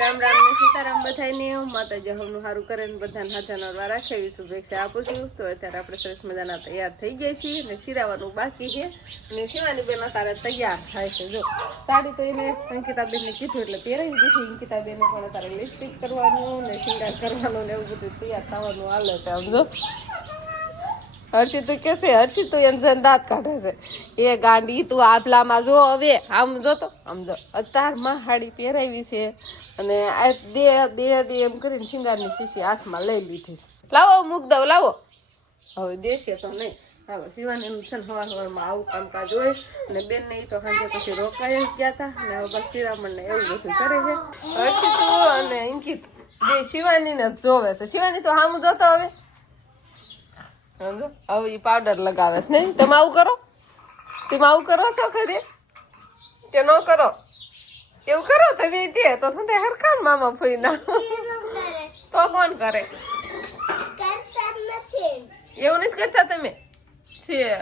રામ રામ ને સીતારામ બધાને માતાજી હવનું સારું કરે ને બધાને હાચા નરવા રાખે શુભેચ્છા આપું છું. તો અત્યારે આપણે સરસ મજાના તૈયાર થઈ જાય છીએ અને શિરાવાનું બાકી છે. અને શિવાની બેના તારે તૈયાર થાય છે. જો, સાડી તો એને અંકિતાબેનને કીધું એટલે પહેરાવી દીધી અંકિતાબેને પણ અત્યારે લિપસ્ટિક કરવાનું ને શિંગાર કરવાનું ને એવું બધું તૈયાર થવાનું હાલે છે હર્ષિત તું કે છે હર્ષિત તું એમ જંદાત દાંત કાઢે છે. એ ગાંડી તું આભલામાં જો હવે, આમ જો તો, આમ જો. અત્યારમાં હાડી પહેરાવી છે અને આ દે દે દે એમ કરીને શિંગારની શીશી હાથમાં લઈ લીધી છે. લાવો મૂક દઉં લાવો. હવે દેશે તો નહીં. શિવાની શિવાનીનું છે આવું કામકાજ હોય અને બેન ને તો સાંજે પછી રોકાઈ જ ગયા હતા અને હવે બસ એવું બધું કરે છે. હર્ષિત અને અંકિત બે શિવાનીને જોવે છે. શિવાની તો સામું જોતો હવે. હવે એ પાવડર લગાવે છે. નહીં? તમે આવું કરો. તમે આવું કરો છો ખરી? કે ન કરો? એવું કરો તમે તે. તો તમે હરખાન મામા ફઈના તો કોણ કરે? એવું નથી કરતા તમે? છે.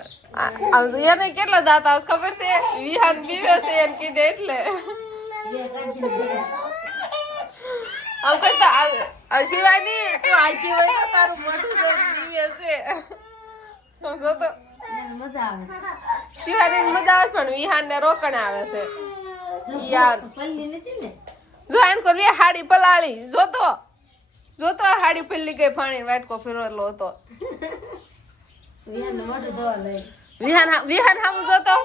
એને કેટલા દાંત આવશે ખબર છે? વિહાન પીવે છે એને કીધે એટલે. આવું કરતા આ- આ શિવાની તું આખી હોય તો તારું મોઢું જો પીવે છે. સમજો તો શિવાની મજા આવે પણ વિહાન ને રોકણે આવે છે. યાર. જો એમ કરવી હાડી પલાળી. જોતો જોતો આ હાડી પલ્લી ગઈ પાણી વાટકો ફેરવેલો હતો. વિહાન વિહાન હામું જોતો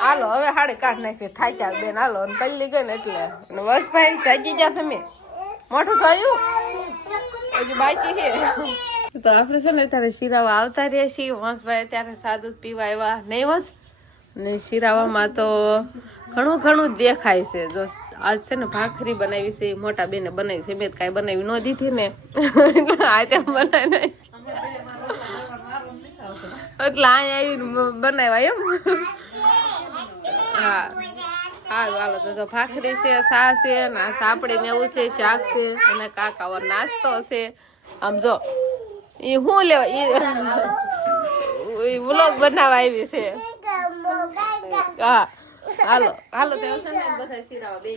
હાલો હવે હાડી કાઢ નાખી થાક્યા બેન હાલો અને પલ્લી ગઈ ને એટલે. અને બસ ભાઈ જાગી ગયા તમે. મોટું થયું હજી બાકી છે. તો આપણે છે ને ત્યારે શિરાવા આવતા રહ્યા છીએ. વંશભાઈ ત્યારે સાદું પીવા આવ્યા. નહીં વંશ ને શિરાવામાં તો ઘણું ઘણું દેખાય છે. જો આજ છે ને ભાખરી બનાવી છે, મોટા બેને બનાવી છે. મેં કાંઈ બનાવી ન દીધી ને. એટલે આ ત્યાં બનાવી. એટલે અહીંયા આવીને બનાવ્યા એમ. હા. હાલો તો જો ભાખરી છે સા છે ને સાપડી ને એવું છે શાક છે અને કાકાઓ નાસ્તો છે. આમ જો એ હું લેવા એ વ્લોગ બનાવવા આવી છે. હા. હાલો હાલો તો છે બધા શીરાવા બે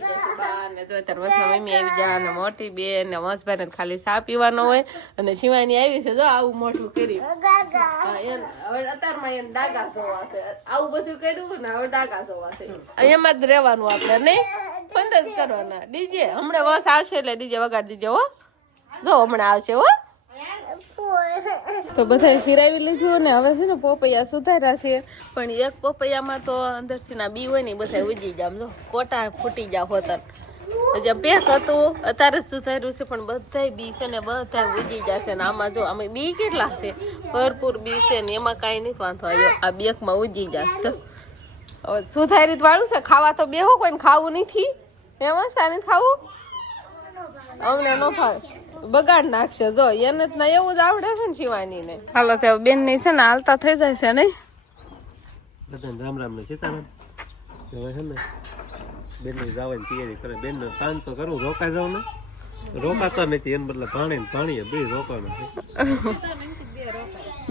ને મોટી વંશભાઈ ખાલી ચા પીવાનો હોય અને શિવાની આવી છે જો આવું મોટું કરી હા, એન- હવે અત્યારમાં આવું બધું કર્યું ને હવે સોવા એમાં જ રહેવાનું આપણે નહીં? બંધ જ કરવાના. ડીજે હમણાં વસ આવશે એટલે ડીજે વગાડી દીજે હો. જો હમણાં આવશે હો. તો બધા શિરાવી લીધું ને હવે છે ને પોપૈયા સુધાર્યા છે. પણ એક પોપૈયામાં તો અંદરથી ના બી હોય ને બધા ઉજી જામ જો, કોટા ફૂટી જા હોતર જે પેક હતું, અત્યારે સુધાર્યું છે, પણ બધાય બી છે ને બધા ઉજી જશે ને આમાં જો, આમાં બી કેટલા છે? ભરપૂર બી છે ને એમાં કાંઈ નહીં વાંધો. આવ્યો આ બેકમાં ઉજી જશે હવે સુધારી વાળું છે, ખાવા તો બેહો કોઈને ખાવું નથી. એમાં નથી ખાવું? અમને નો ભાવે બગાડ નાખશે. જો એને જ ના એવું જ આવડે છે ને શિવાની ને હાલો તે બેનની છે ને હાલતા થઈ જાય છે નહીં? બધાને રામ રામ ને સીતારામ. હવે છે ને બેનની જવાની તૈયારી કરે. બેન ને કામ તો કરું રોકાઈ જાવ ને. રોકાતા નથી એને બદલે પાણી ને પાણી બે રોકાણ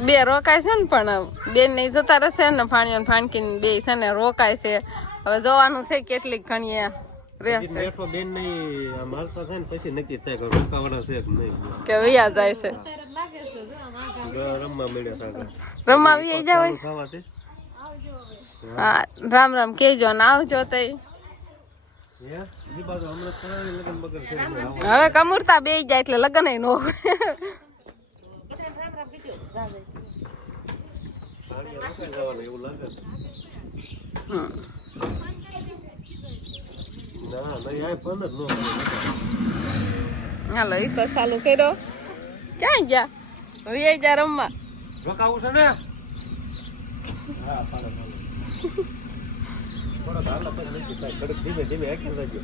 બે રોકાય છે ને પણ બેન ને જતા રહેશે ને ફાણી અને ફાણકી બે છે ને રોકાય છે. હવે જોવાનું છે કેટલીક ઘણી રહેશે બેઠો બેન નહીં આમ થાય ને પછી નક્કી થાય કે રોકાવાના છે કે નહીં. કે વૈયા જાય છે. રમવા મળ્યા રમવા જાવ હા રામ રામ કેજો ને આવજો આવો. હવે કમુરતા બે જાય એટલે લગ્ન નો પાણી રોકાઈ જવાનું એવું લાગે છે. ના નહીં આ પણ જ ન હોય. હાલો, ઈ તો ચાલુ કર્યો. ક્યાં ગયા? વી જા રમવા. રોકાવું છે ને હા પાડો પાડો થોડોક હાલો પછી નક્કી થાય ઘડીક ધીમે ધીમે હાંકી જજો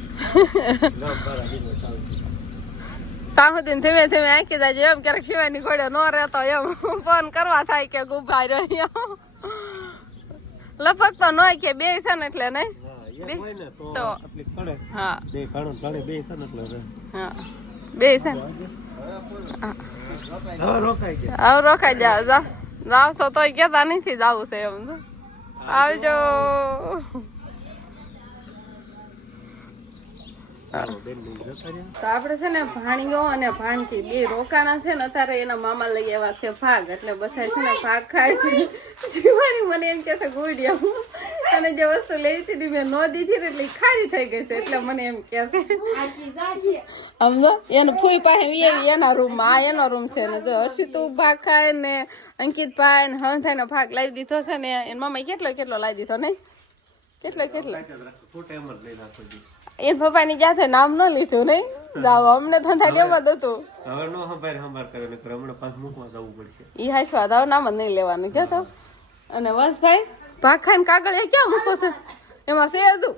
ગામ બારા ધીમે ચાલુ ત્યાં સુધી ધીમે ધીમે આંકી જાય એમ ક્યારેક શિવાની ઘોડે નો રહેતો, એમ ફોન કરવા થાય કે ગુભા રહ્યો. લપક તો નોય કે, બે છે ને એટલે નહીં. બે? છે હવે. રોકાઈ જાવ કેતા નથી જાવું છે એમ તો. આવજો. તો આપણે છે ને ભાણીઓ અને ભાણકી બે રોકાણા છે ને અત્યારે એના મામા લઈ આવ્યા છે ભાગ. એટલે બધા છે ને ભાગ ખાય છે. જીવાની મને એમ કે છે ગુડિયા અને જે વસ્તુ લેવી હતી ને મેં ન દીધી ને એટલે ખારી થઈ ગઈ છે. એટલે મને એમ કે છે. સમજો? એને ફૂઈ પાસે એવી એના રૂમમાં. આ એનો રૂમ છે ને. જો હર્ષિત ભાગ ખાય ને અંકિત ભાઈ ને હંથાઈ ભાગ લાવી દીધો છે ને. એના મામાએ કેટલો કેટલો લાવી દીધો નહીં? કેટલો કેટલો? એ પપ્પાની જાતે નામ ન લીધું નહીં? જાવ અમને ધંધા એમ જ હતું? હવે નો સંભાર સંભાર કરે ને હમણાં પાછું મૂકવા જવું પડશે. ઈ હાઈ સ્વાદ આવ નામ જ નહીં લેવાનું. કે તો અને બસ ભાગ ખાઈને કાગળ એ ક્યાં મૂકો છે? એમાં છે હજુ.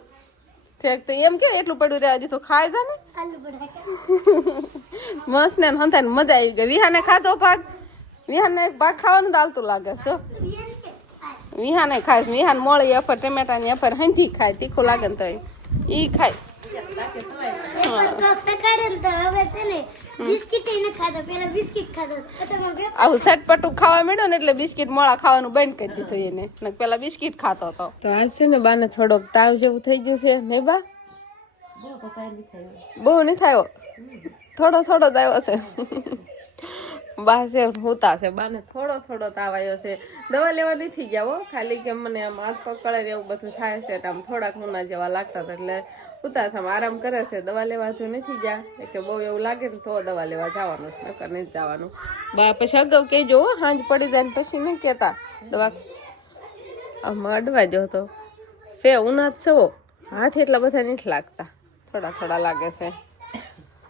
ઠેક તો એમ કેમ એટલું પડ્યું રહ્યા હજી તો ખાય છે ને? મસ્ત ને હંતા ને મજા આવી ગઈ. વિહાને ખાધો ભાગ? વિહાને એક ભાગ ખાવાનું દાલતું લાગે છે વિહાને ખાય છે. વિહાન મોળી અફર ટમેટાની અફર હંધી ખાય તીખું લાગે ને તો ઈ ખાય. બિસ્કિટ એને ખાધા પેલા બિસ્કિટ ખાધા. આવું સટપટું ખાવા મળ્યું ને એટલે બિસ્કિટ મોળા ખાવાનું બંધ કરી દીધું એને. પેલા બિસ્કિટ ખાતો હતો. તો આજ છે ને બાને થોડોક તાવ જેવું થઈ ગયું છે. ને બા? બહુ નહીં થયો. થોડો થોડો જ આવ્યો છે. બા છે હોતા છે. બાને થોડો થોડો તાવ આવ્યો છે. દવા લેવા નથી ગયા હો. ખાલી કે મને આમ હાથ પકડે એવું બધું થાય છે. એટલે આમ થોડાક મુના જેવા લાગતા હતા. એટલે ઉતાસામાં આરામ કરે છે. દવા લેવા જો નથી ગયા. કે બહુ એવું લાગે ને તો દવા લેવા જવાનું છે, નકર નથી જવાનું. બા, પછી અગાઉ કહેજો સાંજ પડી જાય ને પછી નહીં કહેતા. દવા આમાં અડવા જો તો. છે ઉના છે હો. હાથ એટલા બધા નથી લાગતા. થોડા થોડા લાગે છે.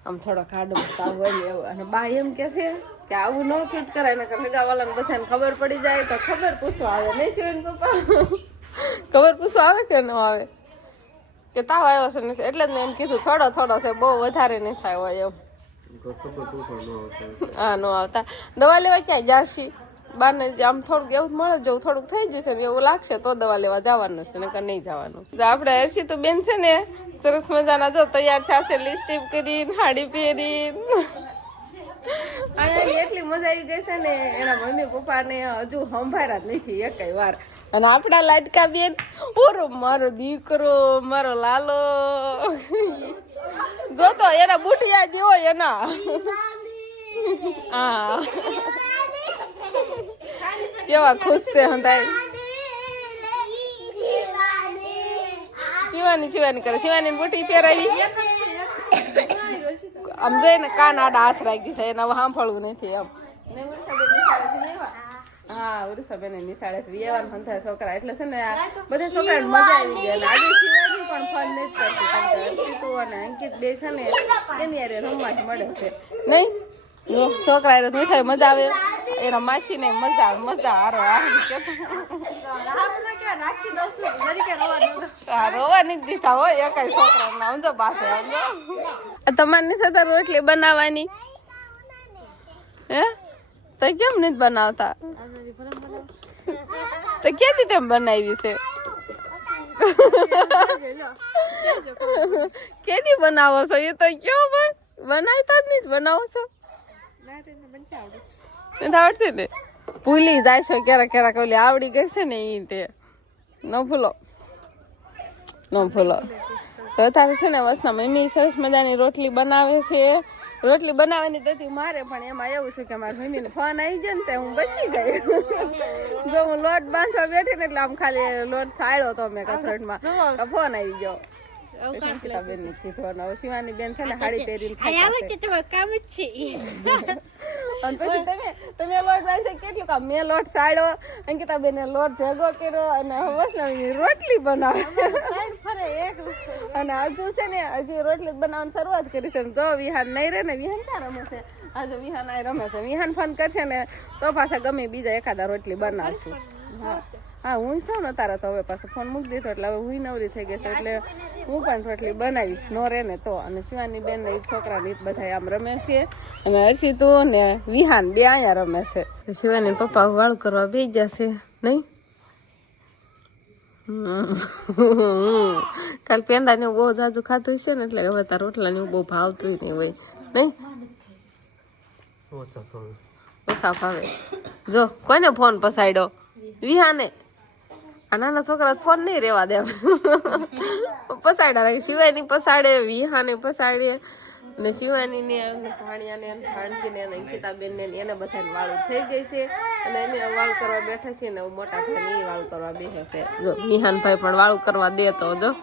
આમ થોડો ખાડો તાવ હોય એવું. અને બા એમ કે છે કે આવું ન શૂટ કરાય ને ભેગા વાળાને બધાને ખબર પડી જાય તો ખબર પૂછવા આવે. નહીં જોઈને પપ્પા? ખબર પૂછવા આવે કે ન આવે? કે તાવ આવ્યો છે નથી એટલે જ મેં એમ કીધું થોડો થોડો છે બહુ વધારે નહીં થાય હોય એમ. હા નો આવતા. દવા લેવા ક્યાંય જાશી? બારને આમ થોડુંક એવું મળે જવું થોડુંક થઈ જશે ને એવું લાગશે તો દવા લેવા જવાનું છે નકર નહીં જવાનું. આપણે હર્ષી તો બેન છે ને સરસ મજાના જો તૈયાર થશે લિપસ્ટિક કરીને હાડી પહેરીને. અને એટલી મજા આવી ગઈ છે ને એના મમ્મી પપ્પા ને હજુ સંભાળ્યા જ નથી એકય વાર. અને આપણા લાટકા બેન ઓરો મારો દીકરો, મારો લાલો. જોતો એના બુટિયા દેવો એના. હા. કેવા ખુશ છે હંધાઈ શિવાની શિવાની કરે. શિવાની બુટી પહેરાવી. આમ જોઈને કાન આડા હાથ રાખી થાય, એને સાંભળવું નથી એમ ને ઉર્ષાબેન નિશાળેથી લેવા. હા ઉર્ષાબેન એ નિશાળેથી લેવાનું થાય છોકરા. એટલે છે ને બધા છોકરાને મજા આવી ગઈ. આજે શિવાની પણ ફોન નથી કરતી. કારણ અને અંકિત બે છે ને એની રમવા જ મળે છે. નહીં? છોકરા હારે મીઠાઈ મજા આવે. એના માસી ને મજા મજા હારો છોકરા તમારે થતા રોટલી બનાવવાની? હે? તો કેમ નથી બનાવતા? તો ક્યાંથી તેમ બનાવી છે. કેદી બનાવો છો? એ તો કયો પણ બનાવતા જ નહીં બનાવો છો. નથી આવડતી ને? ભૂલી જાય છો ક્યારેક ક્યારેક ઓલી આવડી ગઈ છે ને એ તે. ન ભૂલો. ન ભૂલો. તો તારે છે ને વસના મમ્મી સરસ મજાની રોટલી બનાવે છે. રોટલી બનાવવાની તેથી મારે પણ એમાં એવું છે કે મારા મમ્મીને ફોન આવી જાય ને તે હું બસી ગઈ. જો હું લોટ બાંધવા બેઠી ને એટલે આમ ખાલી લોટ છાળ્યો તો મેં કથરટમાં. ફોન આવી ગયો. શિવાની બેન છે ને હાડી પહેરીને. કામ જ છે અને પછી તમે તમે લોટ બાંધી કેટલું કામ? મેં લોટ સાડો અંકિતા બેને લોટ ભેગો કર્યો અને બસ રોટલી બનાવે. અને હજુ છે ને, હજી રોટલી બનાવવાની શરૂઆત કરી છે. જો વિહાન નહીં રહે ને, વિહાન ક્યાં રમે છે? આજે વિહાન આ રમે છે. વિહાન ફોન કરશે ને, તો પાછા ગમે બીજા એકાદા રોટલી બનાવશું. હા. હા હું છું ને તારા તો હવે પાછો ફોન મૂકી દીધો એટલે હવે હું નવરી થઈ ગઈ છે એટલે હું પણ રોટલી બનાવીશ. નો રે ને તો. અને શિવાની બેન ને ઈ છોકરા ને બધા આમ રમે છે. અને હર્ષિતું ને વિહાન બે અહીંયા રમે છે. શિવાની પપ્પા વાળ કરવા બે ગયા છે નહીં? હમ. કાલ પેંડા ને બહુ જાજુ ખાતું છે ને એટલે હવે તાર રોટલા ને બહુ ભાવતું નહીં હોય. નહીં? ઓછા ભાવે. જો કોને ફોન પસાડ્યો વિહાને? આ નાના છોકરા ફોન નહીં રેવા દે. પસાડ્યા રાખે. શિવાયની પસાડે, વિહાને પસાડે. ને શિવાની ને ભાણિયા ને ભાણકી ને અંકિતાબેન ને એને બધાને વાળું થઈ ગઈ છે. અને એને વાળ કરવા બેઠા છે ને મોટા ભાઈ એ વાળ કરવા બેસે છે. જો મિહાનભાઈ પણ વાળું કરવા દે તો જો.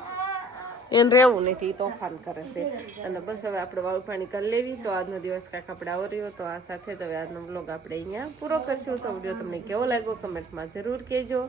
એને રહેવું નથી તોફાન કરે છે. અને બસ હવે આપણે વાળું પાણી કરી લેવી. તો આજનો દિવસ કાંઈક આપણે આવર્યો તો આ સાથે તો હવે આજનો બ્લોગ આપણે અહીંયા પૂરો કરશું. તો વીડિયો તમને કેવો લાગ્યો કમેન્ટમાં જરૂર કહેજો.